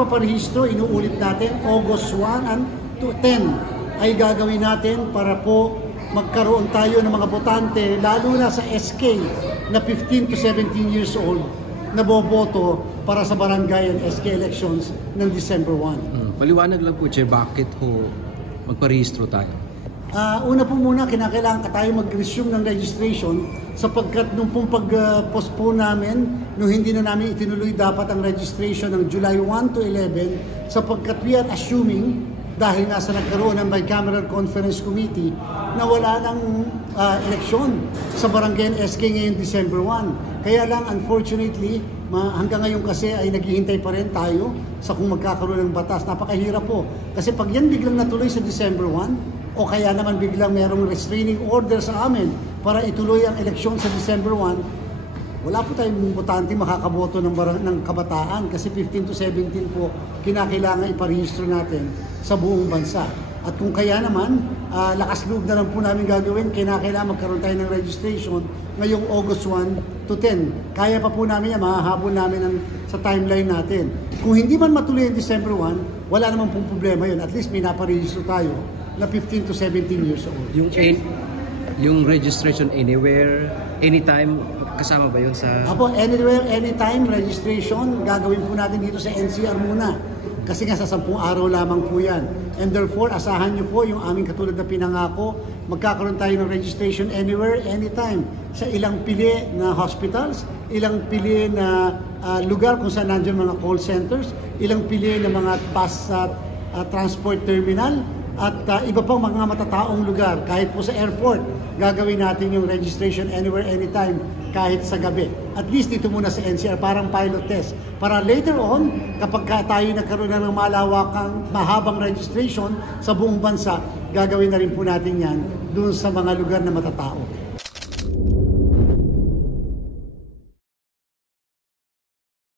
pagpaparehistro, inuulit natin, August 1 and 10 ay gagawin natin para po magkaroon tayo ng mga botante, lalo na sa SK na 15 to 17 years old, na boboto para sa barangay and SK elections ng December 1. Paliwanag lang po, Chair, bakit ho magparehistro tayo? Una po muna, kinakailangan tayo mag-resume ng registration sapagkat nung pong pag-postpone namin, nung hindi na namin itinuloy dapat ang registration ng July 1 to 11, sapagkat we are assuming, dahil nga sa nagkaroon ng Bicameral Conference Committee, na wala ng eleksyon sa barangay SK ngayon December 1. Kaya lang, unfortunately, hanggang ngayon kasi ay naghihintay pa rin tayo sa kung magkakaroon ng batas. Napakahirap po. Kasi pag yan biglang natuloy sa December 1, o kaya naman biglang merong restraining order sa amin para ituloy ang eleksyon sa December 1, wala po tayong botante makakaboto ng kabataan kasi 15 to 17 po kinakailangan iparehistro natin sa buong bansa. At kung kaya naman, lakas loob na lang po namin gagawin, kinakailangan magkaroon tayo ng registration ngayong August 1 to 10. Kaya pa po namin yan, mahahabol namin sa timeline natin. Kung hindi man matuloy ang December 1, wala naman pong problema yun. At least may naparehistro tayo na 15 to 17 years old. Yung registration anywhere, anytime, kasama ba yun sa... Apo, anywhere, anytime registration, gagawin po natin dito sa NCR muna. Kasi nga sa 10 araw lamang po yan. And therefore, asahan nyo po yung aming katulad na pinangako, magkakaroon tayo ng registration anywhere, anytime. Sa ilang pili na hospitals, ilang pili na lugar kung saan nandiyan mga call centers, ilang pili na mga bus transport terminal, at iba pang mga matataong lugar, kahit po sa airport, gagawin natin yung registration anywhere, anytime, kahit sa gabi. At least dito muna sa NCR, parang pilot test. Para later on, kapag tayo nagkaroon na ng malawakang, mahabang registration sa buong bansa, gagawin na rin po natin yan doon sa mga lugar na matatao.